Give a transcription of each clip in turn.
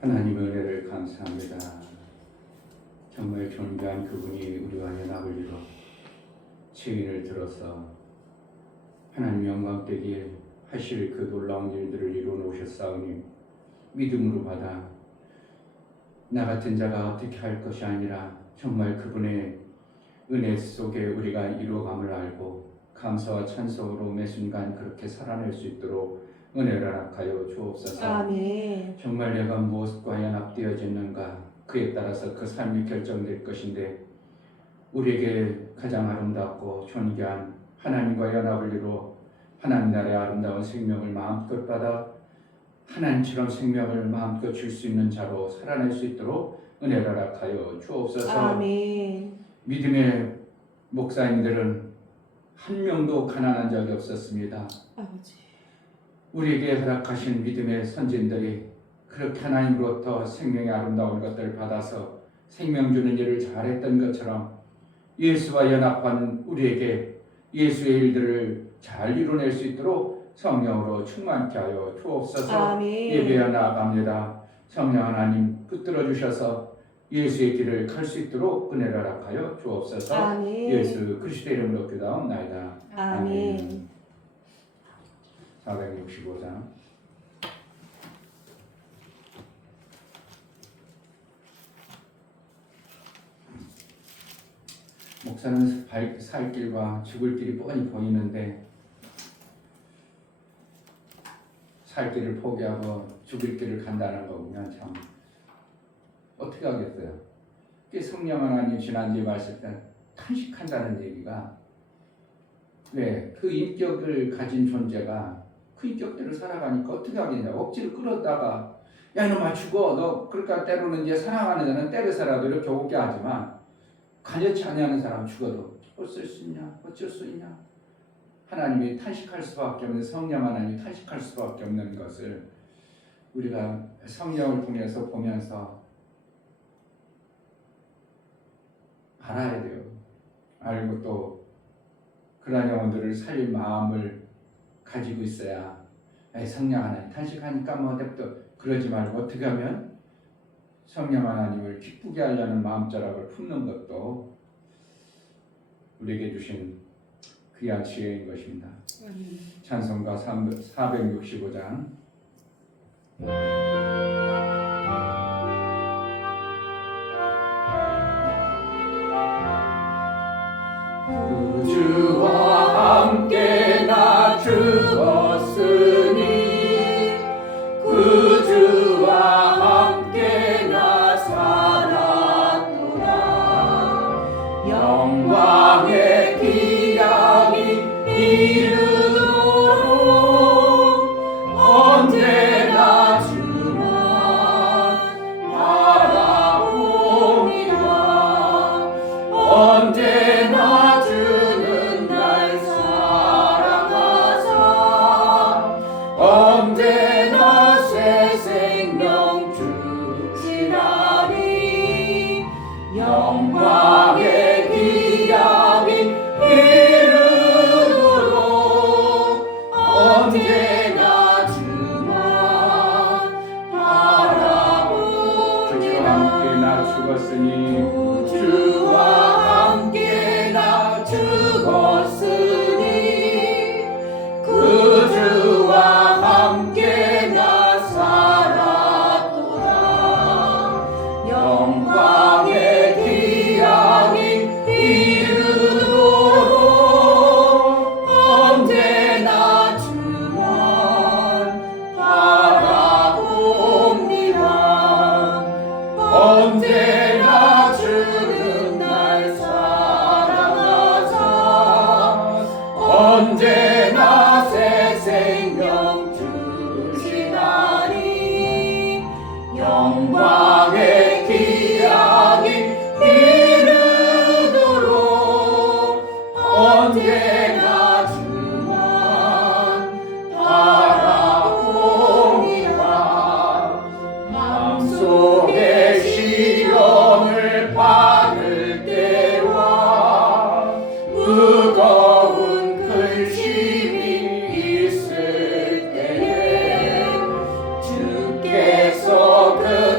하나님 은혜를 감사합니다. 정말 존귀한 그분이 우리와 연합을 이루어 증인을 들어서 하나님 영광되게 하실 그 놀라운 일들을 이루어 놓으셨사오니 믿음으로 받아 나 같은 자가 어떻게 할 것이 아니라 정말 그분의 은혜 속에 우리가 이루어감을 알고 감사와 찬송으로 매 순간 그렇게 살아낼 수 있도록 은혜를 허락하여 주옵소서. 아멘. 정말 내가 무엇과 연합되어졌는가 그에 따라서 그 삶이 결정될 것인데 우리에게 가장 아름답고 존귀한 하나님과 연합을 이루어 하나님 나라의 아름다운 생명을 마음껏 받아 하나님처럼 생명을 마음껏 줄 수 있는 자로 살아낼 수 있도록 은혜를 허락하여 주옵소서. 아멘. 믿음의 목사님들은 한 명도 가난한 적이 없었습니다. 아버지. 우리에게 허락하신 믿음의 선진들이 그렇게 하나님으로부터 생명의 아름다운 것들을 받아서 생명 주는 일을 잘했던 것처럼 예수와 연합한 우리에게 예수의 일들을 잘 이뤄낼 수 있도록 성령으로 충만케 하여 주옵소서. 아멘. 예배하여 나아갑니다. 성령 하나님 붙들어 주셔서 예수의 길을 갈 수 있도록 은혜를 허락하여 주옵소서. 아멘. 예수 그리스도의 이름으로 기도하옵나이다. 아멘. 465장 목사는 살 길과 죽을 길이 뻔히 보이는데 살 길을 포기하고 죽을 길을 간다는 거 보면 참 어떻게 하겠어요? 그게 성령 하나님 지난주에 말씀 때 탄식한다는 얘기가 왜? 그 인격을 가진 존재가 그 인격대로 살아가니까 어떻게 하겠냐? 억지로 끌었다가 야 이놈아 죽어 너 그러니까 때로는 이제 사랑하는 자는 때려서라도 이렇게 오게 하지만 간여치 아니하는 사람 죽어도 어쩔 수 있냐? 어쩔 수 있냐? 하나님이 탄식할 수밖에 없는 성령 하나님이 탄식할 수밖에 없는 것을 우리가 성령을 통해서 보면서 알아야 돼요. 알고 또 그러한 영혼들을 살릴 마음을 가지고 있어야 성령 하나님 탄식하니까 뭐 냅둬 그러지 말고 어떻게 하면 성령 하나님을 기쁘게 하려는 마음자락을 품는 것도 우리에게 주신 귀한 지혜인 것입니다. 찬송가 465장 구주와 함께 나 죽었으니 구주와 함께 나 살았노라 영광의 기약이 이르도록 언제나 주만 바라봅니다. 언제나 주는 날 사랑하사 언제나 새 생명 주시나니 영광의 기약이 이르도록 언제나 주만 바라보니 주와 함께 나 죽었으니 주와 함께 나 죽었으니 그 주와 함께 나 살았도다 영광의 기약이 이르도록 언제나 주만 바라봅니다. 언제나 주는 날 사랑하사 언제나 새 생명 주시나니 영광의 기약이 이르도록 언제나 주만 바라봅니다. 마음속에 시험을 받을 때와 무거운 근심이 있을 때에 주께서 그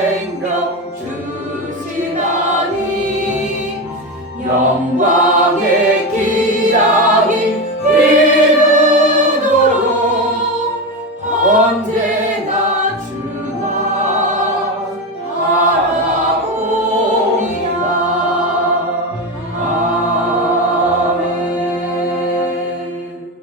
생명 주시나니 영광의 기약이 이루도록 언제나 주만 바라보리라. 아멘.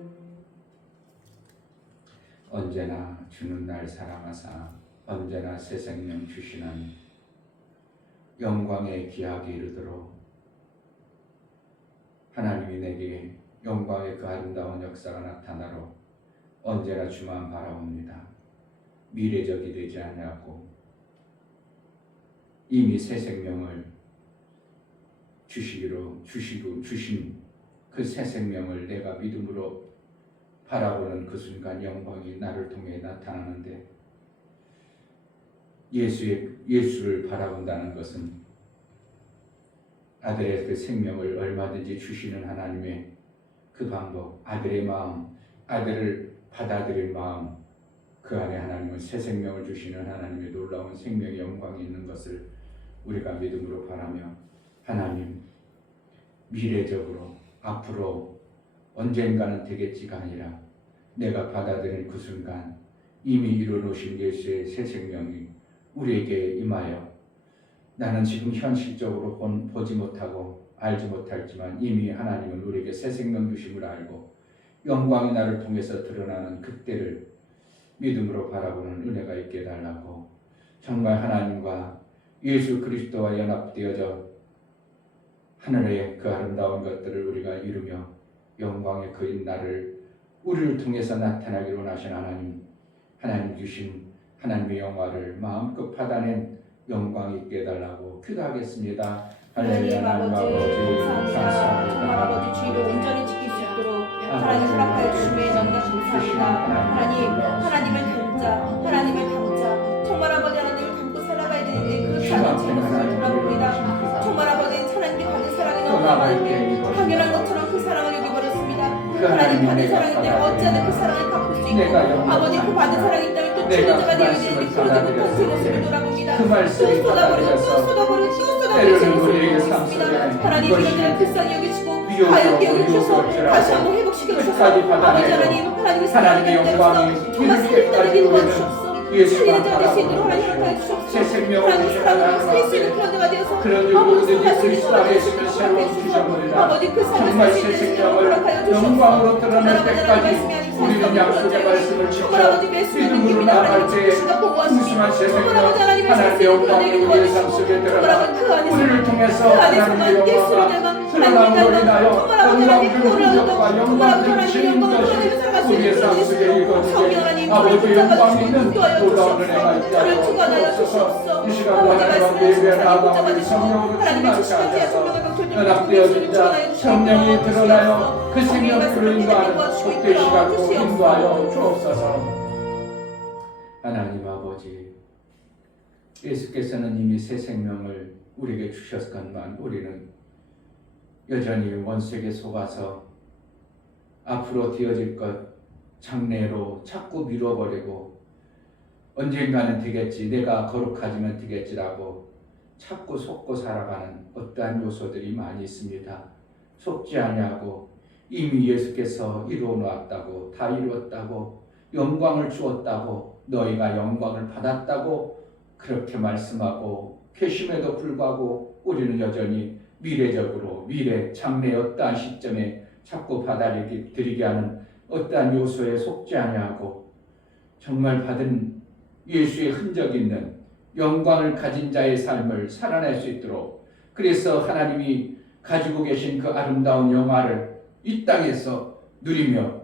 언제나 주는 날 사랑하사 언제나 새 생명 주시는 영광의 기약이 이르도록 하나님이 내게 영광의 그 아름다운 역사가 나타나러 언제나 주만 바라옵니다. 미래적이 되지 않냐고 이미 새 생명을 주신 그 새 생명을 내가 믿음으로 바라보는 그 순간 영광이 나를 통해 나타나는데 예수를 바라본다는 것은 아들의 그 생명을 얼마든지 주시는 하나님의 그 방법, 아들의 마음, 아들을 받아들일 마음, 그 안에 하나님은 새 생명을 주시는 하나님의 놀라운 생명의 영광이 있는 것을 우리가 믿음으로 바라며 하나님 미래적으로 앞으로 언젠가는 되겠지가 아니라 내가 받아들인 그 순간 이미 이루어놓으신 예수의 새 생명이 우리에게 임하여 나는 지금 현실적으로 보지 못하고 알지 못할지만 이미 하나님은 우리에게 새 생명 주심을 알고 영광이 나를 통해서 드러나는 그때를 믿음으로 바라보는 은혜가 있게 해달라고 정말 하나님과 예수 그리스도와 연합되어져 하늘의 그 아름다운 것들을 우리가 이루며 영광의 그인 나를 우리를 통해서 나타나기를 원하신 하나님 주신 하나님의 영화를 마음껏 받아낸 영광이 있게 해달라고 기도하겠습니다. 하나님 아버지 감사합니다. 정말 아버지 주의를 온전히 지킬 수 있도록 하나님 허락하여 주심에 너무나 감사합니다. 하나님을 담자 정말 아버지 하나님을 담고 살아가야 되는데 그렇지 않은 채 모습을 돌아봅니다. 정말 아버지 하나님께 받은 사랑이 너무 많은데 당연한 것처럼 그 사랑을 여겨버렸습니다. 하나님 받은 사랑이 때문에 어찌하든 그 사랑을 갚을 수 있고 아버지 그 받은 사랑이 때문에 또 치는 자가 되어야 되는데 그러지 못한 제 모습을 돌아봅니다. 또 쏟아버리고 제 모습을 보고 하나님 이것을 불쌍히 여기시고 가볍게 여기셔서 다시 한번 회복시켜 주셔서 아버지 하나님의 사랑의 영광이 정말 살인자에게 도와주셨소. 살리는 자가 될 수 있도록 하나님 허락하여 주셨소. 하나님 사랑으로 살 수 있는 그런 자가 되어서 아버지 성하시는 주셔서 아버지 그 사랑을 살수 있는 생명을 허락하여 주셨소. 영광으로 드러날 때까지 우리는 약속의 말씀을 지켜 믿음으로 나아갈 때에 풍성한 새 생명 하나님의 영광이 우리의 삶 속에 들어가 우리를 통해서 하나님의 영광과 드러난 것을 인하여 영광 그 능력과 영광 그 진것이 우리의 삶 속에 이루어지게 아버지 영광 있는 놀라운 은혜가 있다고 주옵소서. 이 시간도 하나님 앞에 예배에 나아가 우리 성령으로 충만케 하셔서 연합되어진 자 성령이 드러나요 그 생명 그 인도하는 속되 시간도 인도하여 주옵소서. 하나님 아버지 예수께서는 이미 새 생명을 우리에게 주셨건만 우리는 여전히 원수에게 속아서 앞으로 되어질 것 장래로 자꾸 미뤄버리고 언젠가는 되겠지 내가 거룩하지면 되겠지라고 자꾸 속고 살아가는 어떠한 요소들이 많이 있습니다. 속지 아니하고 이미 예수께서 이루어 놓았다고 다 이루었다고 영광을 주었다고 너희가 영광을 받았다고 그렇게 말씀하고 계심에도 불구하고 우리는 여전히 미래적으로 미래 장래 어떠한 시점에 자꾸 받아들이게 하는 어떠한 요소에 속지 아니하고 정말 받은 예수의 흔적 있는 영광을 가진 자의 삶을 살아낼 수 있도록 그래서 하나님이 가지고 계신 그 아름다운 영화를 이 땅에서 누리며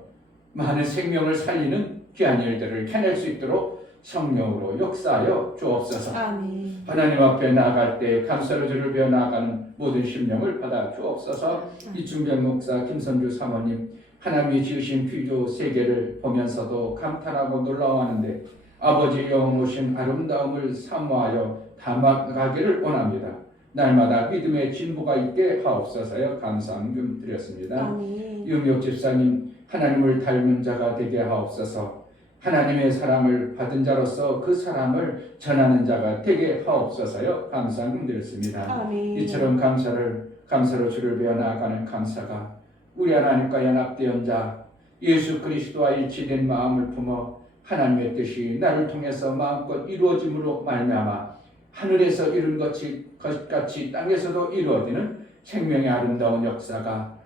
많은 생명을 살리는 귀한 일들을 해낼 수 있도록 성령으로 역사하여 주옵소서. 아멘. 하나님 앞에 나아갈 때 감사로 주를 배워 나아가는 모든 심령을 받아 주옵소서. 이충병 목사 김선주 사모님 하나님이 지으신 피조 세계를 보면서도 감탄하고 놀라워하는데 아버지의 영원하신 아름다움을 사모하여 담아가기를 원합니다. 날마다 믿음의 진보가 있게 하옵소서여 감사함 드렸습니다. 아멘. 유미옥 집사님 하나님을 닮은 자가 되게 하옵소서. 하나님의 사랑을 받은 자로서 그 사랑을 전하는 자가 되게 하옵소서요. 감사드렸습니다. 아멘. 이처럼 감사로 주를 배워 나아가는 감사가 우리 하나님과 연합된 자 예수 그리스도와 일치된 마음을 품어 하나님의 뜻이 나를 통해서 마음껏 이루어짐으로 말미암아 하늘에서 이룬 것같이 땅에서도 이루어지는 생명의 아름다운 역사가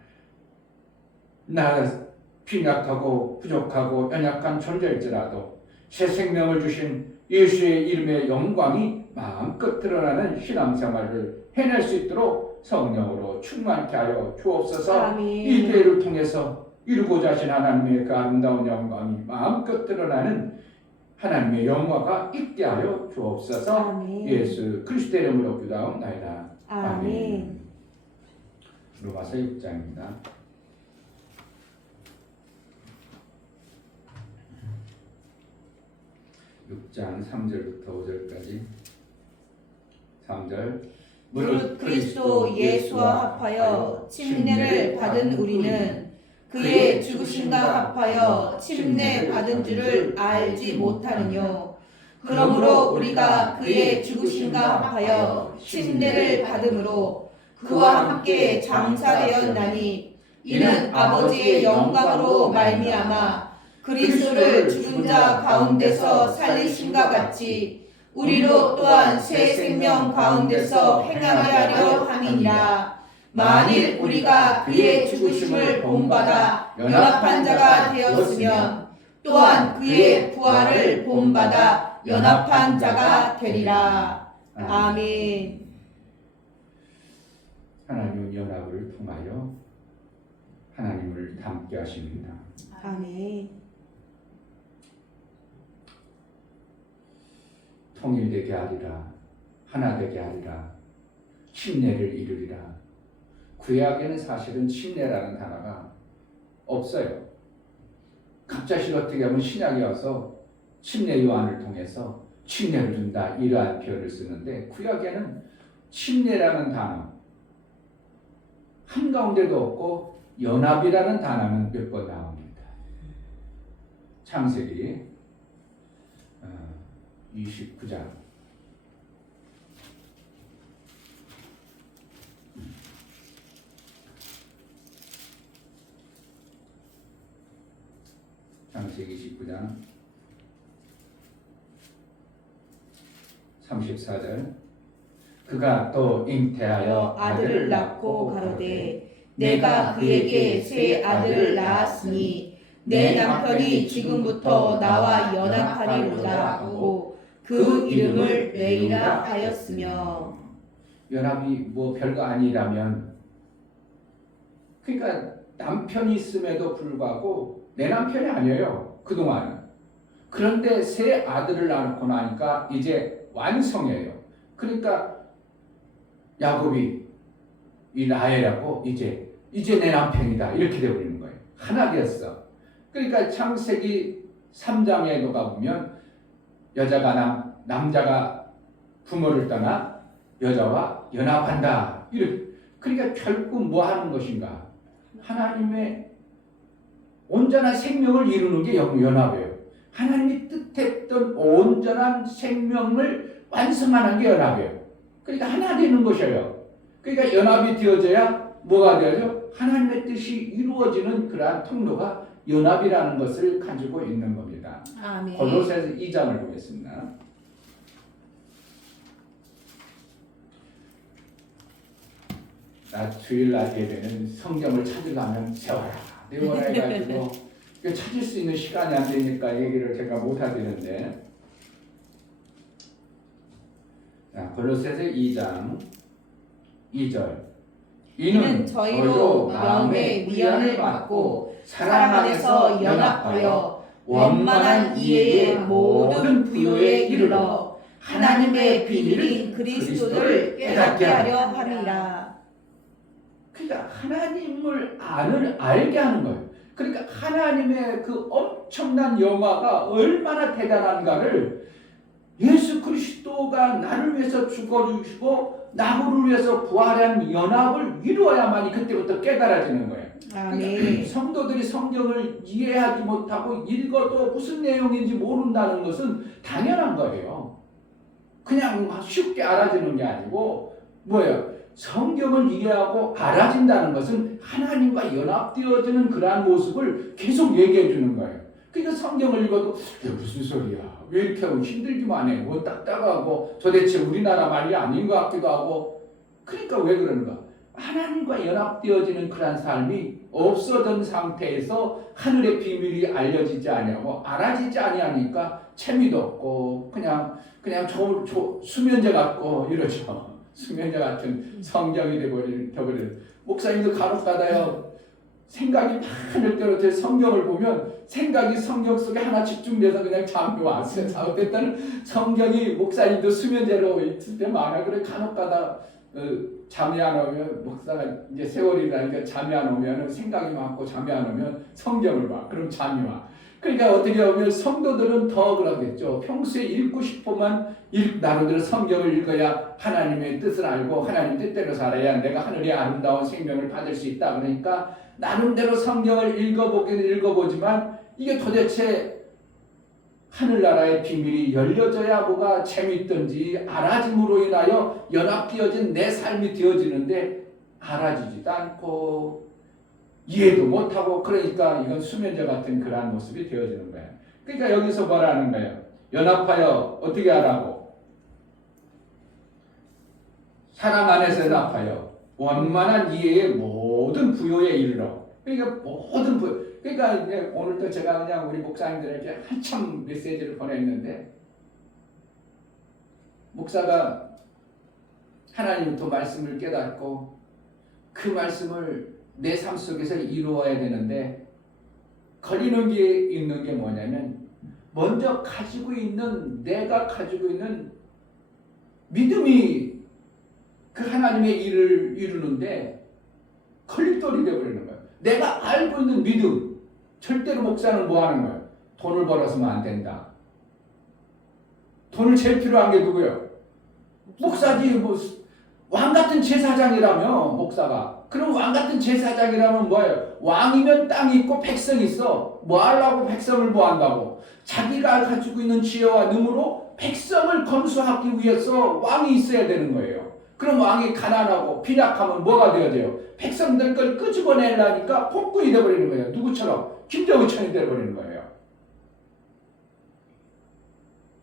나 빈약하고 부족하고 연약한 존재일지라도 새 생명을 주신 예수의 이름의 영광이 마음껏 드러나는 신앙생활을 해낼 수 있도록 성령으로 충만케 하여 주옵소서. 아멘. 이 기회를 통해서 이루고자 하신 하나님의 그 아름다운 영광이 마음껏 드러나는 하나님의 영화가 있게 하여 주옵소서. 아멘. 예수 그리스도의 이름으로 기도하옵나이다. 아멘. 로마서 6장입니다. 6장 3절부터 5절까지 3절 무릇 그리스도 예수와 합하여 침례를 받은 우리는 그의 죽으심과 합하여 침례 받은 줄을 알지 못하느뇨. 그러므로 우리가 그의 죽으심과 합하여 침례를 받음으로 그와 함께 장사되었나니 이는 아버지의 영광으로 말미암아 그리스도를 죽은 자 가운데서 살리심과 같이 우리로 또한 새 생명 가운데서 행하게 하려 함이니라. 만일 우리가 그의 죽으심을 본받아 연합한 자가 되었으면 또한 그의 부활을 본받아 연합한 자가 되리라. 아멘. 하나님은 연합을 통하여 하나님을 닮게 하십니다. 아멘. 통일되게 하리라, 하나 되게 하리라, 침례를 이루리라. 구약에는 사실은 침례라는 단어가 없어요. 갑자기 어떻게 하면 신약에 와서 침례 요한을 통해서 침례를 준다 이러한 표현을 쓰는데 구약에는 침례라는 단어 한가운데도 없고 연합이라는 단어는 몇 번 나옵니다. 창세기 29장 창세기 29장 34절 그가 또 잉태하여 아들을 낳고 가로되 내가 그에게 새 아들을 낳았으니 내 남편이 지금부터 나와 연합하리로다 하고 그 이름을 레이라 하였으며. 연합이 뭐 별거 아니라면 그러니까 남편이 있음에도 불구하고 내 남편이 아니에요 그동안은. 그런데 새 아들을 낳고 나니까 이제 완성이에요. 그러니까 야곱이 이 라헬하고 이제 내 남편이다 이렇게 되어버리는 거예요. 하나 되었어. 그러니까 창세기 3장에도 가보면 남자가 부모를 떠나 여자와 연합한다. 그러니까 결국 뭐 하는 것인가? 하나님의 온전한 생명을 이루는 게 연합이에요. 하나님이 뜻했던 온전한 생명을 완성하는 게 연합이에요. 그러니까 하나 되는 것이에요. 그러니까 연합이 되어져야 뭐가 되어져? 하나님의 뜻이 이루어지는 그러한 통로가 연합이라는 것을 가지고 있는 겁니다. 아멘. 골로새서 2장을 보겠습니다. 나 주일날 예배는 성경을 찾으려면 세워라 해가지고 찾을 수 있는 시간이 안 되니까 얘기를 제가 못 하겠는데 골로새서 2장 2절 이는 저희로 마음의 위안을 받고 사랑 안에서 연합하여 원만한 이해의 모든 부요에 이르러 하나님의 비밀인 그리스도를 깨닫게 하려 함이라. 그러니까 하나님을 알게 하는 거예요. 그러니까 하나님의 그 엄청난 영화가 얼마나 대단한가를 예수 그리스도가 나를 위해서 죽어주시고 나를 위해서 부활한 연합을 이루어야만이 그때부터 깨달아지는 거예요. 아멘. 성도들이 성경을 이해하지 못하고 읽어도 무슨 내용인지 모른다는 것은 당연한 거예요. 그냥 막 쉽게 알아지는 게 아니고 뭐예요? 성경을 이해하고 알아진다는 것은 하나님과 연합되어지는 그러한 모습을 계속 얘기해 주는 거예요. 그러니까 성경을 읽어도 이게 무슨 소리야? 왜 이렇게 하고 힘들기만 해? 뭐 딱딱하고 도대체 우리나라 말이 아닌 것 같기도 하고. 그러니까 왜 그러는가? 하나님과 연합되어지는 그러한 삶이 없어진 상태에서 하늘의 비밀이 알려지지 아니하고 알아지지 아니하니까 재미도 없고 그냥 수면제 같고 이러죠. 수면제 같은 성경이 되버리는 목사님도 간혹가다요 생각이 많을 때로 성경을 보면 생각이 성경 속에 하나 집중돼서 그냥 잠이 왔어요. 잘못됐다는 성경이 목사님도 수면제로 있을 때 많아. 그래 간혹가다 잠이 안 오면 목사가 이제 세월이라니까 잠이 안 오면 생각이 많고 잠이 안 오면 성경을 봐. 그럼 잠이 와. 그러니까 어떻게 보면 성도들은 더 그러겠죠. 평소에 읽고 싶으면 나름대로 성경을 읽어야 하나님의 뜻을 알고 하나님 뜻대로 살아야 내가 하늘의 아름다운 생명을 받을 수 있다. 그러니까 나름대로 성경을 읽어보지만 이게 도대체 하늘나라의 비밀이 열려져야 뭐가 재밌든지 알아짐으로 인하여 연합되어진 내 삶이 되어지는데 알아지지도 않고 이해도 못하고 그러니까 이건 수면제 같은 그러한 모습이 되어지는 거예요. 그러니까 여기서 뭐라는 거예요? 연합하여 어떻게 하라고? 사랑 안에서 연합하여 원만한 이해의 모든 부요에 이르러. 그러니까 모든 부요. 그러니까 이제 오늘도 제가 그냥 우리 목사님들에게 한참 메시지를 보냈는데 목사가 하나님부터 말씀을 깨닫고 그 말씀을 내 삶 속에서 이루어야 되는데 걸리는 게 있는 게 뭐냐면 먼저 내가 가지고 있는 믿음이 그 하나님의 일을 이루는데 걸림돌이 되어버리는 거예요. 내가 알고 있는 믿음. 절대로 목사는 뭐 하는 거예요? 돈을 벌어서는 안 된다. 돈을 제일 필요한 게 누구예요? 목사지. 뭐 왕 같은 제사장이라며 목사가. 그럼 왕 같은 제사장이라면 뭐예요? 왕이면 땅이 있고 백성이 있어. 뭐 하려고 백성을 뭐 한다고? 자기가 가지고 있는 지혜와 능으로 백성을 건수하기 위해서 왕이 있어야 되는 거예요. 그럼 왕이 가난하고 빈약하면 뭐가 되어져요? 백성들 걸 끄집어내려니까 폭군이 되어버리는 거예요. 누구처럼? 김정은처럼 되어버리는 거예요.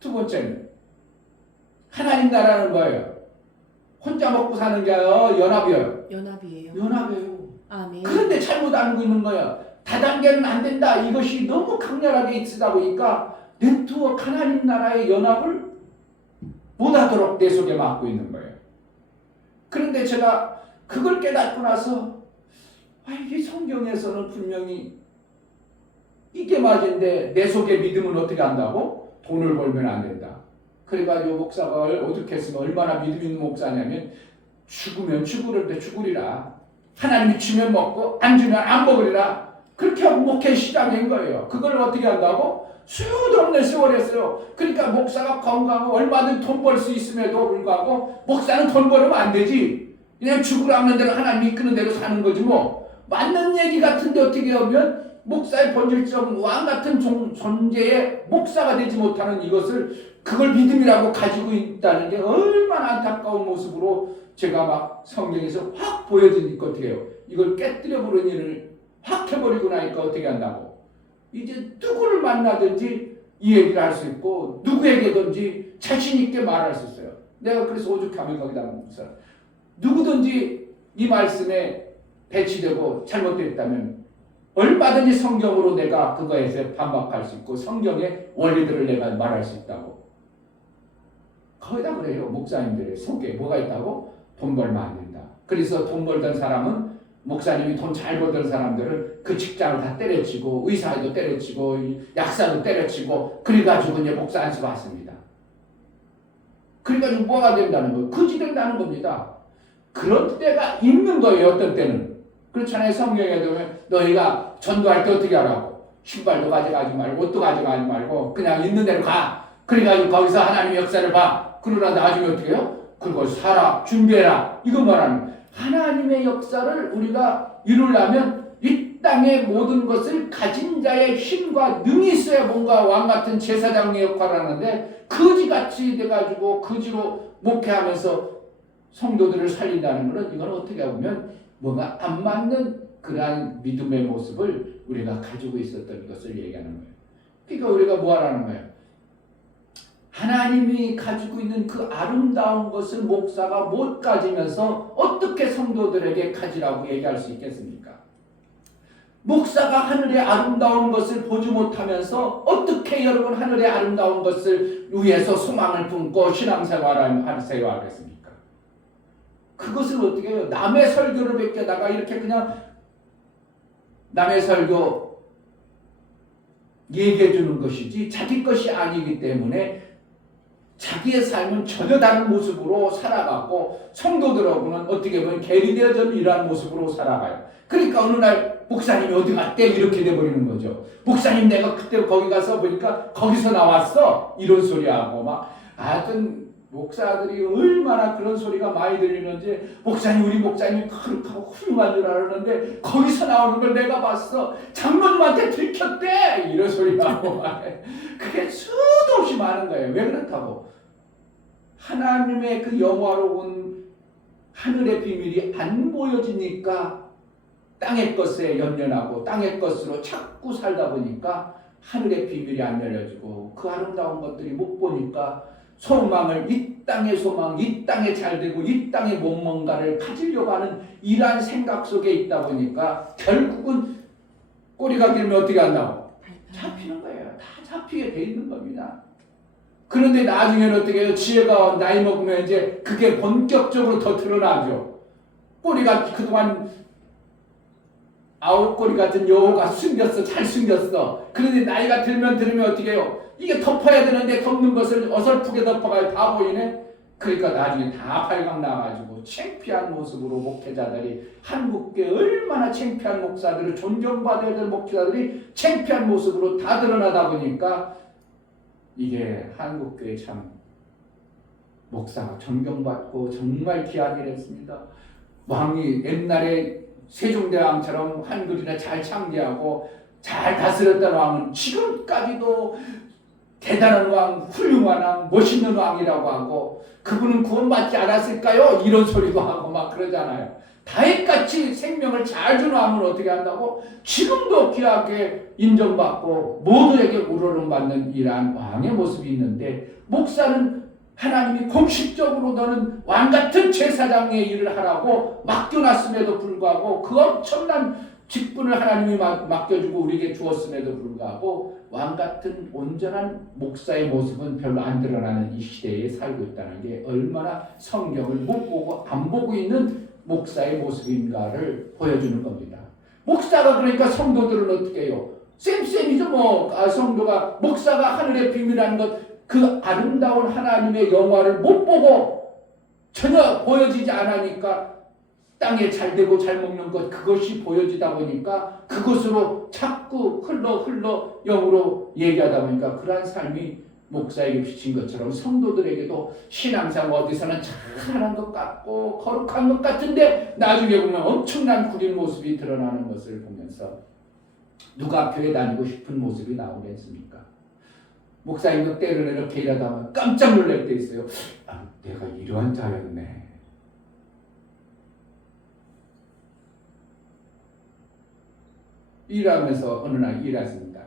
두 번째는 하나님 나라는 뭐예요? 혼자 먹고 사는 게 아니라 연합이에요. 연합이에요. 아멘. 그런데 잘못 알고 있는 거야. 다단계는 안 된다. 이것이 너무 강렬하게 있다 보니까 네트워크 하나님 나라의 연합을 못하도록 내 속에 막고 있는 거예요. 그런데 제가 그걸 깨닫고 나서 이 성경에서는 분명히 이게 맞은데 내 속에 믿음은 어떻게 한다고? 돈을 벌면 안 된다. 그래가지고 목사가 어떻게 했으면 얼마나 믿음 있는 목사냐면 죽으면 죽으리라. 하나님이 주면 먹고 안 주면 안 먹으리라. 그렇게 하고 목회 시작인 거예요. 그걸 어떻게 한다고? 수요도 없는 세월이었어요. 그러니까 목사가 건강하고 얼마든 돈 벌 수 있음에도 불구하고 목사는 돈 벌으면 안 되지. 그냥 죽으라는 대로 하나님이 이끄는 대로 사는 거지 뭐. 맞는 얘기 같은데 어떻게 하면 목사의 본질적 왕 같은 존재의 목사가 되지 못하는 이것을 그걸 믿음이라고 가지고 있다는 게 얼마나 안타까운 모습으로 제가 막 성경에서 확 보여지니까 어떻게 해요? 이걸 깨뜨려버리는 일을 확 해버리고 나니까 어떻게 한다고? 이제 누구를 만나든지 이 얘기를 할 수 있고 누구에게든지 자신 있게 말할 수 있어요. 내가 그래서 오죽하면 거기다 묻어요. 누구든지 이 말씀에 배치되고 잘못됐다면 얼마든지 성경으로 내가 그거에서 반박할 수 있고 성경의 원리들을 내가 말할 수 있다고. 거기다 그래요. 목사님들의 속에 뭐가 있다고? 돈 벌면 안 된다. 그래서 돈 벌던 사람은 목사님이 돈 잘 벌던 사람들은 그 직장을 다 때려치고 의사도 때려치고 약사도 때려치고 그래가지고 이제 목사 안수 받습니다. 그러니까 뭐가 된다는 거예요? 거지 된다는 겁니다. 그런 때가 있는 거예요. 어떤 때는. 그렇잖아요. 성경에 보면 너희가 전도할 때 어떻게 하라고? 신발도 가져가지 말고 옷도 가져가지 말고 그냥 있는 대로 가. 그래가지고 거기서 하나님의 역사를 봐. 그러나 나중에 어떻게 해요? 그걸 살아. 준비해라. 이거 말하는 거예요. 하나님의 역사를 우리가 이루려면 이 땅의 모든 것을 가진 자의 힘과 능이 있어야 뭔가 왕같은 제사장의 역할을 하는데 거지같이 돼가지고 거지로 목회하면서 성도들을 살린다는 것은 이건 어떻게 보면 뭔가 안 맞는 그러한 믿음의 모습을 우리가 가지고 있었던 것을 얘기하는 거예요. 그러니까 우리가 뭐 하라는 거예요? 하나님이 가지고 있는 그 아름다운 것을 목사가 못 가지면서 어떻게 성도들에게 가지라고 얘기할 수 있겠습니까? 목사가 하늘의 아름다운 것을 보지 못하면서 어떻게 여러분 하늘의 아름다운 것을 위해서 소망을 품고 신앙생활을 하겠습니까? 그것을 어떻게 해요? 남의 설교를 베껴다가 이렇게 그냥 남의 설교 얘기해 주는 것이지 자기 것이 아니기 때문에 자기의 삶은 전혀 다른 모습으로 살아가고 성도들하고는 어떻게 보면 괴리되어져 이러한 모습으로 살아가요. 그러니까 어느 날 목사님이 어디 갔대? 이렇게 돼버리는 거죠. 목사님 내가 그때 거기 가서 보니까 거기서 나왔어? 이런 소리하고 막 하여튼 목사들이 얼마나 그런 소리가 많이 들리는지 목사님 우리 목사님이 거룩하고 훌륭한 줄 알았는데 거기서 나오는 걸 내가 봤어. 장로님한테 들켰대. 이런 소리하고 그게 수도 없이 많은 거예요. 왜 그렇다고? 하나님의 그 영화로운 하늘의 비밀이 안 보여지니까 땅의 것에 연연하고 땅의 것으로 자꾸 살다 보니까 하늘의 비밀이 안 열려지고 그 아름다운 것들이 못 보니까 소망을 이 땅의 소망, 이 땅에 잘되고 이 땅에 뭔가를 가지려고 하는 이러한 생각 속에 있다 보니까 결국은 꼬리가 길면 어떻게 한다고? 잡히는 거예요. 다 잡히게 돼 있는 겁니다. 그런데 나중에는 어떻게 해요? 지혜가 나이 먹으면 이제 그게 본격적으로 더 드러나죠. 꼬리가 그동안 아웃꼬리 같은 여호가 숨겼어. 잘 숨겼어. 그런데 나이가 들면 어떻게 해요? 이게 덮어야 되는데 덮는 것을 어설프게 덮어가지고 다 보이네. 그러니까 나중에 다 발각 나가지고 창피한 모습으로 목회자들이 한국교회 얼마나 창피한 목사들을 존경받아야 될 목회자들이 창피한 모습으로 다 드러나다 보니까 이게 한국교회 참 목사가 존경받고 정말 귀한 일했습니다. 왕이 옛날에 세종대왕처럼 한글이나 잘 창제하고 잘 다스렸던 왕은 지금까지도 대단한 왕, 훌륭한 왕, 멋있는 왕이라고 하고 그분은 구원받지 않았을까요? 이런 소리도 하고 막 그러잖아요. 다윗같이 생명을 잘 준 왕을 어떻게 한다고? 지금도 귀하게 인정받고 모두에게 우러러받는 이러한 왕의 모습이 있는데 목사는 하나님이 공식적으로 너는 왕같은 제사장의 일을 하라고 맡겨놨음에도 불구하고 그 엄청난 직분을 하나님이 맡겨주고 우리에게 주었음에도 불구하고 왕같은 온전한 목사의 모습은 별로 안 드러나는 이 시대에 살고 있다는 게 얼마나 성경을 못 보고 안 보고 있는 목사의 모습인가를 보여주는 겁니다. 목사가 그러니까 성도들은 어떻게 해요? 쌤이죠 뭐. 성도가 목사가 하늘의 비밀이라는 것 그 아름다운 하나님의 영화를 못 보고 전혀 보여지지 않으니까 땅에 잘 되고 잘 먹는 것 그것이 보여지다 보니까 그것으로 자꾸 흘러 영으로 얘기하다 보니까 그러한 삶이 목사에게 비친 것처럼 성도들에게도 신앙상 어디서는 잘하는 것 같고 거룩한 것 같은데 나중에 보면 엄청난 구린 모습이 드러나는 것을 보면서 누가 교회 다니고 싶은 모습이 나오겠습니까? 목사님도 때로는 이렇게 일하다 보면 깜짝 놀랄 때 있어요. 아, 내가 이러한 자였네. 일하면서 어느 날 일합니다.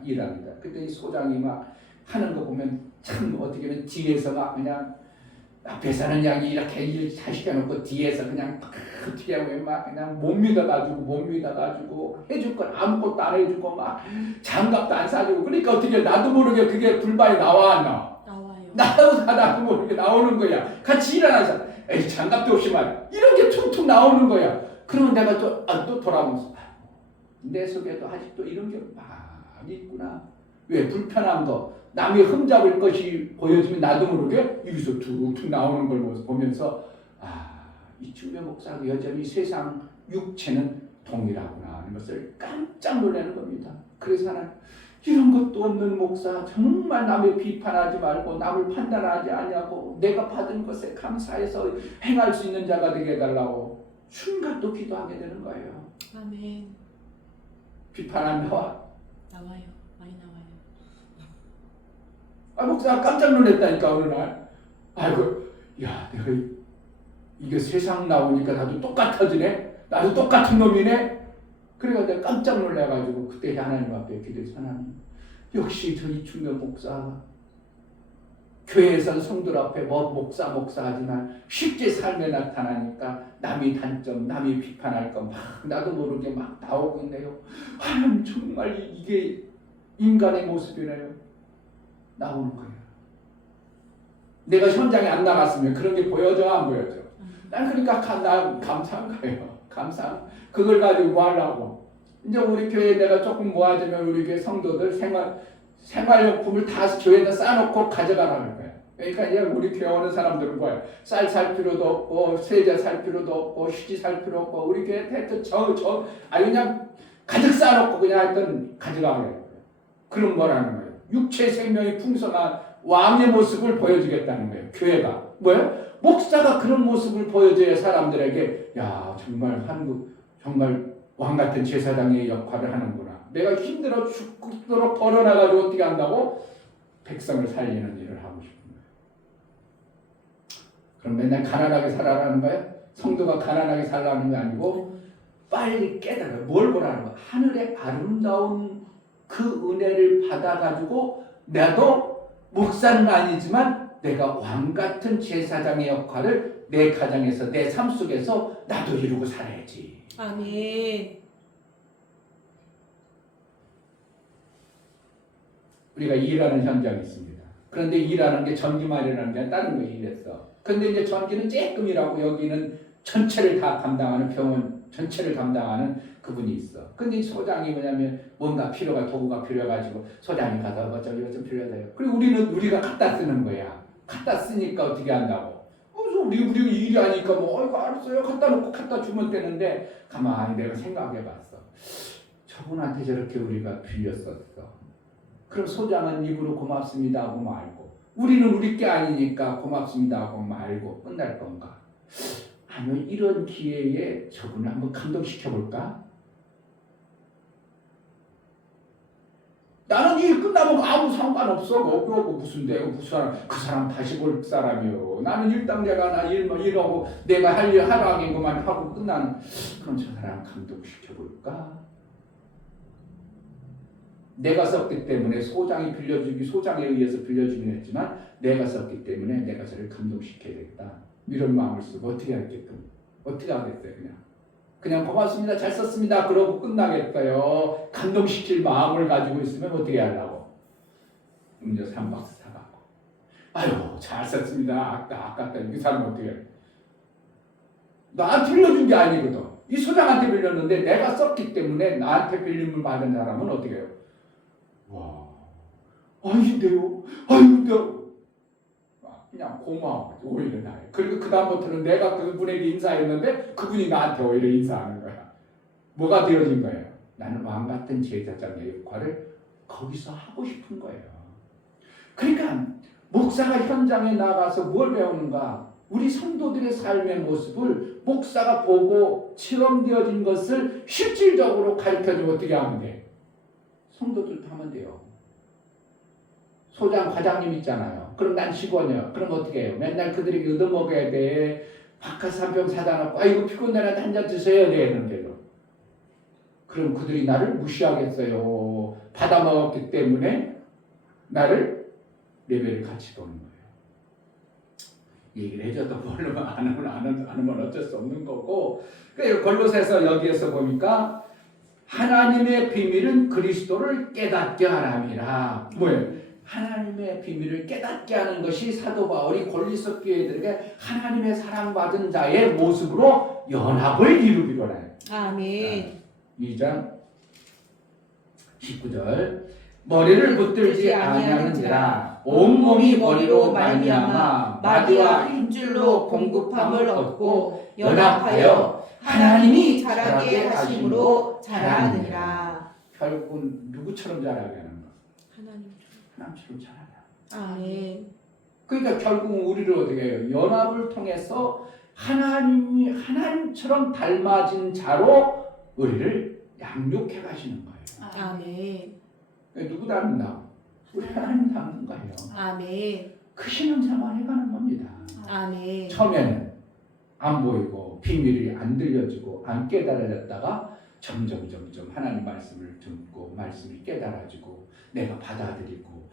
그때 이 소장이 막 하는 거 보면 참 어떻게 보면 뒤에서 막 그냥 앞에서는 양이 이렇게 일 잘 시켜놓고 뒤에서 그냥 어떻게 하면 막 그냥 못 믿어가지고 해줄 건 아무것도 안 해주고 막 장갑도 안 사주고 그러니까 어떻게 나도 모르게 그게 불발이 나와요. 나도 모르게 나오는 거야. 같이 일어나서 에이 장갑도 없이 말 이런 게 툭툭 나오는 거야. 그러면 내가 또 돌아보면서 내 속에도 아직도 이런 게 많이 있구나. 왜? 불편한 거 남이 흠잡을 것이 보여지면 나도 모르게 여기서 툭툭 나오는 걸 보면서 이 중배 목사가 여전히 세상 육체는 동일하구나 하는 것을 깜짝 놀라는 겁니다. 그래서 하나 이런 것도 없는 목사 정말 남을 비판하지 말고 남을 판단하지 아니하고 내가 받은 것에 감사해서 행할 수 있는 자가 되게 해달라고 순간 또 기도하게 되는 거예요. 아멘. 비판 안 나와? 나와요. 많이 나와요. 아, 목사가 깜짝 놀랐다니까 어느 날. 아이고, 야, 내가 이게 세상 나오니까 나도 똑같아지네. 나도 똑같은 놈이네. 그래가 내가 깜짝 놀라가지고 그때 하나님 앞에 기도해서 하나님, 역시 저 이충명 목사가 교회에선 성들 앞에 뭐 목사 하지만 실제 삶에 나타나니까 남이 단점, 남이 비판할 거 막 나도 모르게 막 나오고 있네요. 하나님, 정말 이게 인간의 모습이네요. 나오는 거예요. 내가 현장에 안 나갔으면 그런 게 보여져 안 보여져? 난 그러니까 난 감사한 거예요. 감사. 그걸 가지고 뭐 하려고? 이제 우리 교회에 내가 조금 모아주면 우리 교회 성도들 생활용품을 다 교회에다 쌓아놓고 가져가라는 거예요. 그러니까 이제 우리 교회 오는 사람들은 뭐예요? 쌀 살 필요도 없고 세제 살 필요도 없고 휴지 살 필요 없고 우리 교회 대체 아니 그냥 가득 쌓아놓고 그냥 하여튼 가져가라는 거예요. 그런 거라는 거예요. 육체 생명이 풍성한 왕의 모습을 보여주겠다는 거예요. 교회가 뭐예요? 목사가 그런 모습을 보여줘야 사람들에게 야, 정말 한국 정말 왕 같은 제사장의 역할을 하는구나. 내가 힘들어 죽도록 벌어나가지고 어떻게 한다고? 백성을 살리는 일을 하고 싶은 거예요. 그럼 맨날 가난하게 살아라는 거예요? 성도가 가난하게 살라는 게 아니고 빨리 깨달아요. 뭘 보라는 거예요? 하늘의 아름다운 그 은혜를 받아가지고 나도 목사는 아니지만 내가 왕 같은 제사장의 역할을 내 가정에서 내 삶 속에서 나도 이루고 살아야지. 아멘. 우리가 일하는 현장이 있습니다. 그런데 일하는 게 전기만 일하는 게 아니라 다른 거 일했어. 그런데 이제 전기는 조금이라고 여기는 전체를 다 감당하는 병원 전체를 감당하는 그분이 있어. 근데 소장이 뭐냐면 뭔가 필요가 도구가 필요해가지고 소장이 가서 어쩌고 이거 좀 필요하대요. 그리고 우리가 갖다 쓰는 거야. 갖다 쓰니까 어떻게 한다고? 그래서 우리 일이 하니까 뭐 이거 알았어요. 갖다 놓고 갖다 주면 되는데 가만히 내가 생각해봤어. 저분한테 저렇게 우리가 빌렸었어. 그럼 소장은 입으로 고맙습니다 하고 말고 우리는 우리 게 아니니까 고맙습니다 하고 말고 끝날 건가? 아니면 이런 기회에 저분을 한번 감동시켜볼까? 나는 일 끝나면 아무 상관없어. 뭐 무슨 내가 무슨 그 사람 다시 볼 사람이요. 나는 일당 내가 나 일하고 내가 할 일 하라는 것만 하고 끝나는. 그럼 저 사람 감동시켜볼까? 내가 썼기 때문에 소장에 의해서 빌려주긴 했지만 내가 썼기 때문에 내가 저를 감동시켜야겠다. 이런 마음을 쓰고 어떻게 하겠끔? 어떻게 하겠어요? 그냥 고맙습니다. 잘 썼습니다. 그러고 끝나겠어요. 감동시킬 마음을 가지고 있으면 어떻게 하려고? 음료수 한 박스 사갖고 아유 잘 썼습니다. 아깝다. 이 사람 어떻게 해? 나한테 빌려준 게 아니거든. 이 소장한테 빌렸는데 내가 썼기 때문에 나한테 빌림을 받은 사람은 어떻게 해요? 와, 아닌데요? 그냥 고마워. 오히려 나요. 그리고 그 다음부터는 내가 그분에게 인사했는데 그분이 나한테 오히려 인사하는 거야. 뭐가 되어진 거예요? 나는 왕 같은 제사장의 역할을 거기서 하고 싶은 거예요. 그러니까 목사가 현장에 나가서 뭘 배우는가? 우리 성도들의 삶의 모습을 목사가 보고 체험되어진 것을 실질적으로 가르쳐주면 어떻게 하면 돼? 성도들도 하면 돼요. 소장 과장님 있잖아요. 그럼 난 직원이요. 그럼 어떻게 해요? 맨날 그들에게 얻어먹어야 돼. 바카스 한 병 사다 놓고 아이고 피곤해라 한잔 드셔야 되는데도. 그럼 그들이 나를 무시하겠어요. 받아먹었기 때문에 나를 레벨을 같이 보는 거예요. 얘기를 해줘도 모르면 안 하면 어쩔 수 없는 거고. 그래서 골로새서 여기에서 보니까 하나님의 비밀은 그리스도를 깨닫게 하람이라. 뭐예요? 하나님의 비밀을 깨닫게 하는 것이 사도 바울이 골로새 교회들에게 하나님의 사랑받은 자의 모습으로 연합을 이루기로 해요. 아멘. 2장 19절 머리를 붙들지 아니하는지라 온몸이 머리로 말미암아 마디와 한 줄로 공급함을 얻고 연합하여 하나님이 자라게 하심으로 자라느니라. 결국은 누구처럼 자라게 하는 거? 하나님처럼 자라냐. 아멘. 그러니까 결국은 우리를 어떻게 해요? 연합을 통해서 하나님처럼 닮아진 자로 우리를 양육해 가시는 거예요. 아멘. 누구 닮는다고? 우리 하나님 닮는 거예요. 아멘. 그 신앙생활 해가는 겁니다. 아멘. 처음에는 안 보이고 비밀이 안 들려지고 안 깨달아졌다가 점점 하나님 말씀을 듣고 말씀이 깨달아지고 내가 받아들이고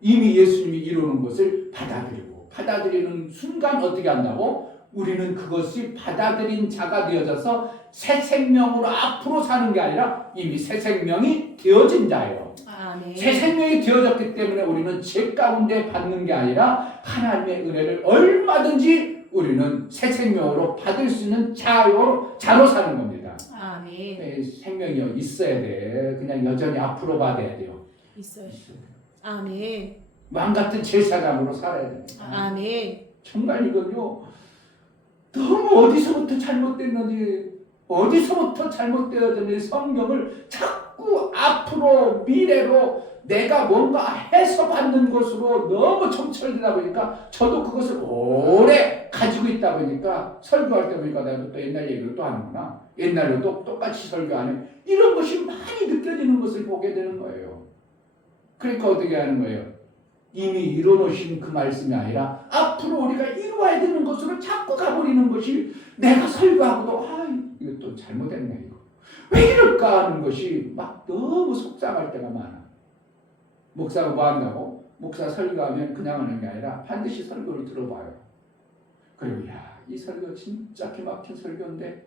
이미 예수님이 이루는 것을 받아들이는 순간 어떻게 한다고? 우리는 그것이 받아들인 자가 되어져서 새 생명으로 앞으로 사는 게 아니라 이미 새 생명이 되어진 자예요. 아멘. 새 생명이 되어졌기 때문에 우리는 죄 가운데 받는 게 아니라 하나님의 은혜를 얼마든지 우리는 새 생명으로 받을 수 있는 자로 사는 겁니다. 아멘. 생명이 있어야 돼. 그냥 여전히 앞으로 받아야 돼요. 있어요. 아멘. 왕 같은 제사장으로 살아야 됩니다. 아멘. 정말 이건요. 너무 어디서부터 잘못되어졌는지 성경을 자꾸 앞으로 미래로 내가 뭔가 해서 받는 것으로 너무 점철되다 보니까 저도 그것을 오래 가지고 있다 보니까 설교할 때 보니까 내가 또 옛날 얘기를 또 하는구나. 옛날로 또 똑같이 설교하는 이런 것이 많이 느껴지는 것을 보게 되는 거예요. 그러니까 어떻게 하는 거예요? 이미 이뤄놓으신 그 말씀이 아니라 앞으로 우리가 이루어야 되는 것으로 자꾸 가버리는 것이 내가 설교하고도 이거 또 잘못했네 이거 왜 이럴까 하는 것이 막 너무 속상할 때가 많아. 목사가 뭐 한다고? 목사 설교하면 그냥 하는 게 아니라 반드시 설교를 들어봐요. 그리고 이 설교 진짜 기막힌 설교인데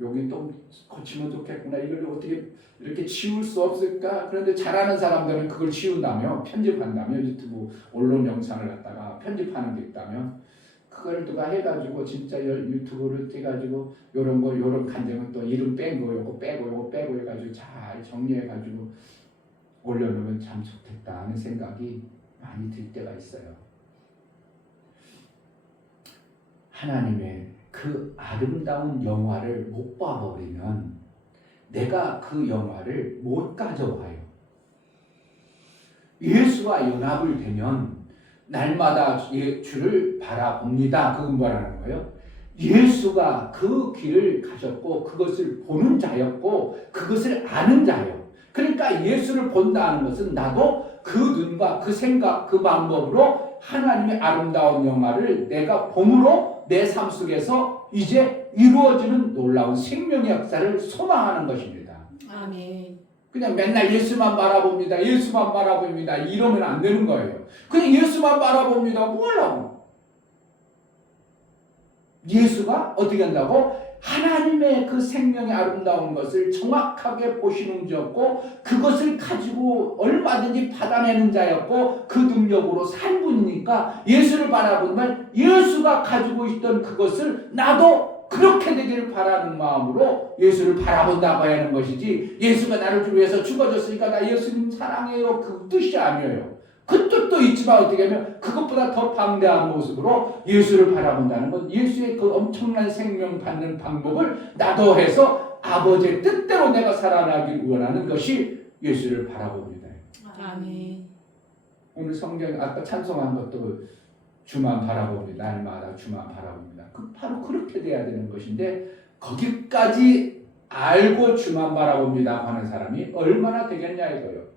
여기 또 고치면 좋겠구나. 이걸 어떻게 이렇게 지울 수 없을까? 그런데 잘하는 사람들은 그걸 지운다며 편집한다며 유튜브 언론 영상을 갖다가 편집하는 게 있다면 그걸 누가 해가지고 진짜 유튜브를 해가지고 요런 간증은 또 이름 뺀거 요거 빼고 해가지고 잘 정리해가지고 올려놓으면 참 좋겠다 하는 생각이 많이 들 때가 있어요. 하나님의 그 아름다운 영화를 못 봐버리면 내가 그 영화를 못 가져와요. 예수와 연합을 되면 날마다 주를 바라봅니다. 그건 뭐라는 거예요? 예수가 그 길을 가셨고 그것을 보는 자였고 그것을 아는 자예요. 그러니까 예수를 본다는 것은 나도 그 눈과 그 생각 그 방법으로 하나님의 아름다운 영화를 내가 봄으로 내 삶 속에서 이제 이루어지는 놀라운 생명의 역사를 소망하는 것입니다. 아멘. 그냥 맨날 예수만 바라봅니다. 이러면 안 되는 거예요. 그냥 예수만 바라봅니다. 뭐 하려고? 예수가 어떻게 한다고? 하나님의 그 생명의 아름다운 것을 정확하게 보시는 자였고 그것을 가지고 얼마든지 받아내는 자였고 그 능력으로 산 분이니까 예수를 바라보면 예수가 가지고 있던 그것을 나도 그렇게 되기를 바라는 마음으로 예수를 바라본다고 하는 것이지 예수가 나를 위해서 죽어졌으니까 나 예수님 사랑해요 그 뜻이 아니에요. 그 뜻도 있지만 어떻게 하면 그것보다 더 방대한 모습으로 예수를 바라본다는 건 예수의 그 엄청난 생명 받는 방법을 나도 해서 아버지의 뜻대로 내가 살아나길 원하는 것이 예수를 바라봅니다. 아멘. 오늘 성경 아까 찬송한 것도 주만 바라봅니다. 날마다 주만 바라봅니다. 바로 그렇게 돼야 되는 것인데 거기까지 알고 주만 바라봅니다 하는 사람이 얼마나 되겠냐 이거요.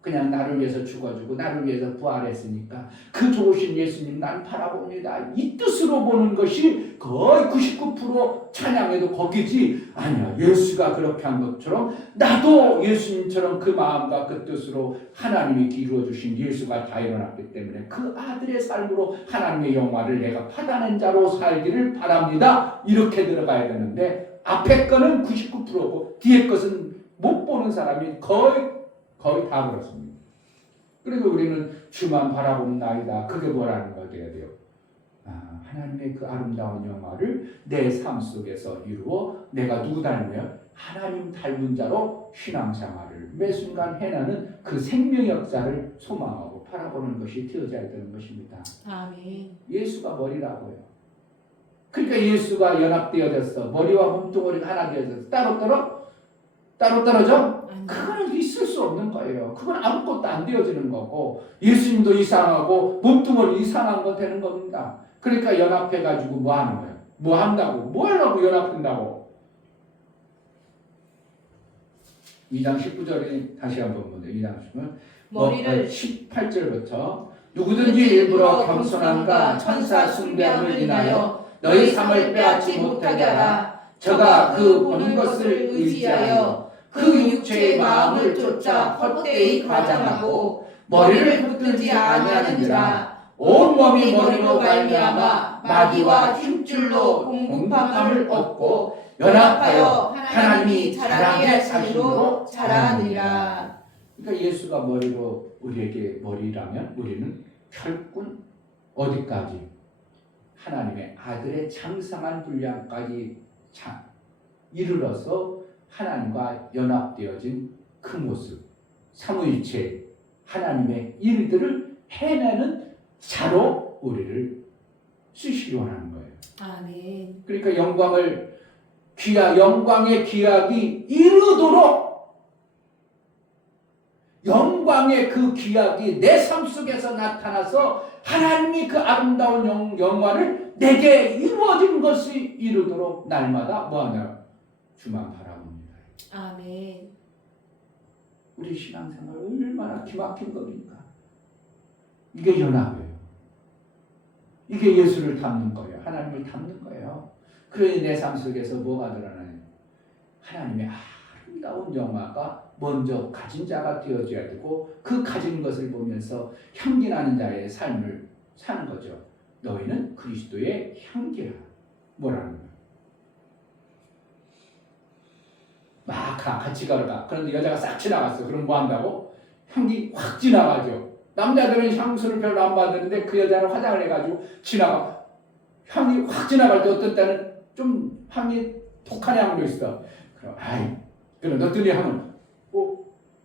그냥 나를 위해서 죽어주고 나를 위해서 부활했으니까 그 좋으신 예수님 난 바라봅니다. 이 뜻으로 보는 것이 거의 99% 찬양에도 거기지 아니야. 예수가 그렇게 한 것처럼 나도 예수님처럼 그 마음과 그 뜻으로 하나님이 이루어주신 예수가 다 일어났기 때문에 그 아들의 삶으로 하나님의 영화를 내가 받아낸 자로 살기를 바랍니다. 이렇게 들어가야 되는데 앞에 거는 99%고 뒤에 것은 못 보는 사람이 거의 다 그렇습니다. 그리고 우리는 주만 바라보는 나이다. 그게 뭐라는 거 돼야 돼요. 하나님의 그 아름다운 영화를 내 삶 속에서 이루어 내가 누구 닮으면 하나님 닮은 자로 신앙생활을 매 순간 해나는 그 생명 역사를 소망하고 바라보는 것이 되어져야 되는 것입니다. 아멘. 예수가 머리라고요. 그러니까 예수가 연합되어졌어. 머리와 몸뚱어리가 하나 되어졌어. 따로 떨어져? 그거는 있을 수 없는 거예요. 그건 아무것도 안 되어지는 거고 예수님도 이상하고 몸뚱어리 이상한 거 되는 겁니다. 그러니까 연합해가지고 뭐 하는 거예요? 뭐 한다고? 뭐 하려고 연합한다고? 2장 19절에 다시 한번 보세요. 2장 19절. 머리를 18절부터 누구든지 일부러 겸손함과 천사 숭배함을 인하여 너희 상을 빼앗지 못하게 하라. 저가 그 보는 것을 의지하여 그 육체의 마음을 쫓아 헛되이 과장하고 머리를 붙들지 아니하는지라. 온 몸이 머리로 말미암아 마귀와 힘줄로 공급함을 얻고 연합하여 하나님이 자라게 하심으로 자라느니라. 그러니까 예수가 머리로 우리에게 머리라면 우리는 결국 어디까지? 하나님의 아들의 장성한 분량까지 이르러서 하나님과 연합되어진 그 모습, 삼위일체 하나님의 일들을 해내는 자로 우리를 쓰시기 원하는 거예요. 아멘. 그러니까 영광의 기약이 이루도록 영광의 그 기약이 내 삶 속에서 나타나서 하나님이 그 아름다운 영광을 내게 이루어진 것이 이루도록 날마다 뭐하냐? 주만 바라봅니다. 아멘. 우리 신앙생활 얼마나 기막힌 겁니까? 이게 연합이에요. 이게 예수를 닮는 거예요. 하나님을 닮는 거예요. 그러니 내 삶 속에서 뭐가 드러나요? 하나님의 아름다운 영화가 먼저 가진 자가 되어줘야 되고 그 가진 것을 보면서 향기나는 자의 삶을 사는 거죠. 너희는 그리스도의 향기라. 뭐라는 거예요? 막 같이 걸어가. 그런데 여자가 싹 지나갔어. 그럼 뭐 한다고? 향기 확 지나가죠. 남자들은 향수를 별로 안 받는데 그 여자는 화장을 해가지고 지나가. 향이 확 지나갈 때 어떤 때는 좀 향이 독한 향으로 있어. 그럼 그럼 너들의 향은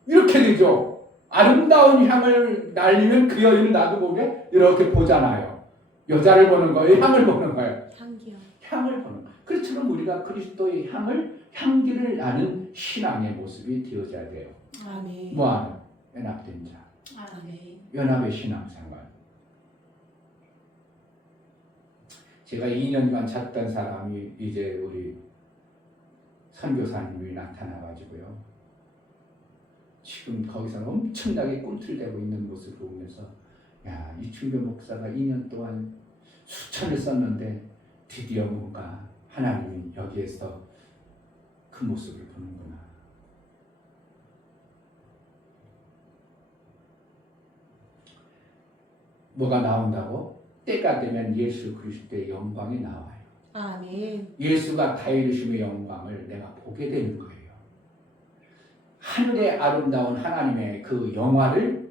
이렇게 되죠. 아름다운 향을 날리면 그 여인은 나도 보게 이렇게 보잖아요. 여자를 보는 거예요. 향을 보는 거예요. 향기요. 향을 보는 거예요. 그처럼 우리가 그리스도의 향기를 나는 신앙의 모습이 되어져야 돼요. 아멘. 뭐하는? 연합된 자. 아멘. 연합의 신앙생활. 제가 2년간 찾던 사람이 이제 우리 선교사님이 나타나가지고요. 지금 거기서 엄청나게 꿈틀대고 있는 모습을 보면서 야, 이충교 목사가 2년 동안 수천을 썼는데 드디어 뭔가 하나님이 여기에서 그 모습을 보는구나. 뭐가 나온다고? 때가 되면 예수 그리스도의 영광이 나와요. 아멘. 예수가 다 이루심의 영광을 내가 보게 되는 거예요. 하늘의 아름다운 하나님의 그 영화를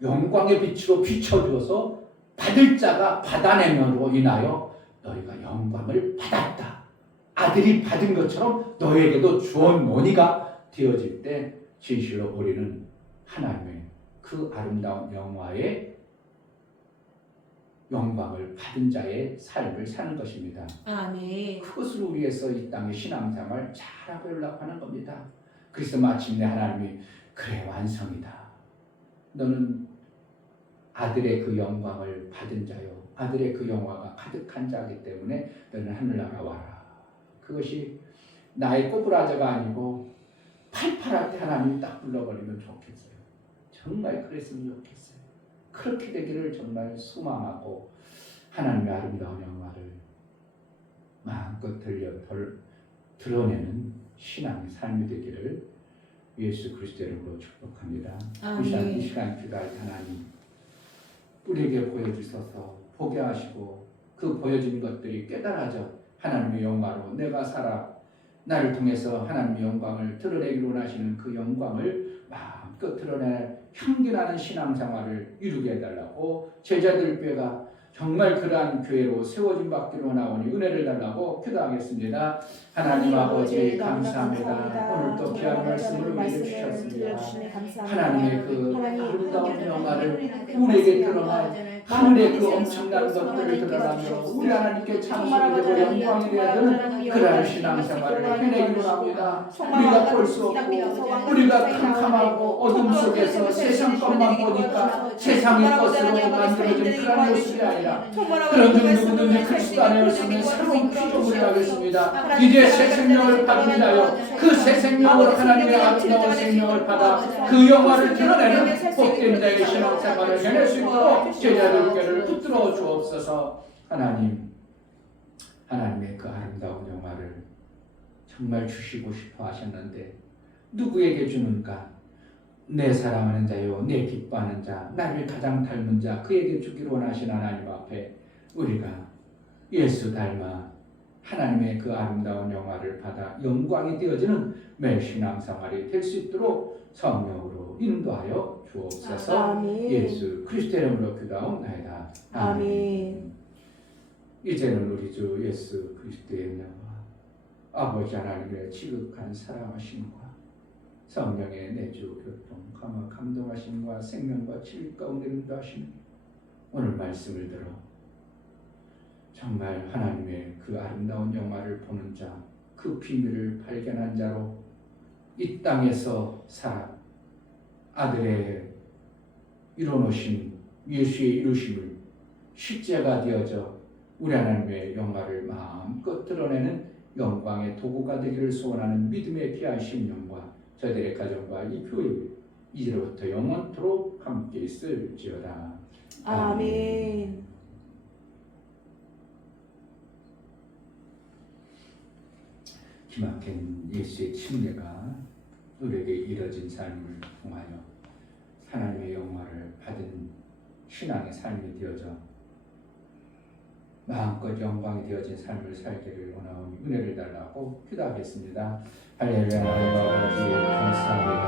영광의 빛으로 비춰주어서 받을 자가 받아내므로 인하여 너희가 영광을 받았다. 아들이 받은 것처럼 너에게도 주었노니가 되어질 때 진실로 우리는 하나님의 그 아름다운 영화의 영광을 받은 자의 삶을 사는 것입니다. 아멘. 그것을 위해서 이 땅의 신앙생활 잘하고 연락하는 겁니다. 그래서 마침내 하나님이 그래 완성이다. 너는 아들의 그 영광을 받은 자요. 아들의 그 영화가 가득한 자이기 때문에 너는 하늘나라 와라. 그것이 나의 꼬부라져가 아니고 팔팔할 때 하나님이 딱 불러버리면 좋겠어요. 정말 그랬으면 좋겠어요. 그렇게 되기를 정말 소망하고 하나님의 아름다운 영화를 마음껏 드러내는 신앙의 삶이 되기를 예수 그리스도의 이름으로 축복합니다. 이 시간 기도할 하나님 우리에게 보여주셔서 보게 하시고 그 보여진 것들이 깨달아져 하나님의 영광으로 내가 살아 나를 통해서 하나님의 영광을 드러내기로 원하시는 그 영광을 마음껏 드러내 향기나는 신앙생활을 이루게 해달라고 제자들 뼈가 정말 그러한 교회로 세워진 받기로 원하오니 은혜를 달라고 기도하겠습니다. 하나님 아버지 감사합니다. 오늘도 귀한 말씀을 우리에게 주셨습니다. 하나님의 그 아름다운 영광을 우리에게 드러나 하늘의 그 엄청난 것들을 드러나며 우리 하나님께 찬송이 되고 영광이 되어야 되는 그러한 신앙생활을 해내기로 합니다. 우리가 볼 수 없고 우리가 캄캄하고 어둠 속에서 세상 것만 보니까 세상의 것으로 만들어진 그런 모습이 아니라 그런 누구든지 그리스도 안에 있으면 새로운 피조물이 하겠습니다. 이제 새 생명을 받으나요? 그 새 생명으로 하나님의 아름다운 생명을 받아 그 영화를 드러내는 복된 자의 신앙생활을 해낼 수 있도록 제자들께를 붙들어 주옵소서. 하나님의 그 아름다운 영화를 정말 주시고 싶어 하셨는데 누구에게 주는가? 내 사랑하는 자요, 내 기뻐하는 자, 나를 가장 닮은 자, 그에게 주기로 원하신 하나님 앞에 우리가 예수 닮아 하나님의 그 아름다운 영화를 받아 영광이 되어지는 매 신앙생활이 될 수 있도록 성령으로 인도하여 주옵소서. 아멘. 예수 그리스도의 이름으로 기도하옵나이다. 아멘. 이제는 우리 주 예수 그리스도의 은혜와 아버지 하나님의 지극한 사랑하심과 성령의 내주 교통 감화 감동하심과 생명과 질 가운데 인도하심 오늘 말씀을 들어 정말 하나님의 그 아름다운 영화를 보는 자, 그 비밀을 발견한 자로 이 땅에서 살아 아들의 이뤄놓으신 예수의 이루심을 실제가 되어져 우리 하나님의 영광을 마음껏 드러내는 영광의 도구가 되기를 소원하는 믿음의 귀한 심령과 저희들의 가정과 이 교회 이제로부터 영원토록 함께 있을지어다. 아멘. 기막힌 예수의 침례가 우리에게 이뤄진 삶을 통하여 하나님의 영광을 받은 신앙의 삶이 되어져 마음껏 영광이 되어진 삶을 살기를 원하오니 은혜를 달라고 기도하겠습니다. 할렐루야. 아버지 감사합니다.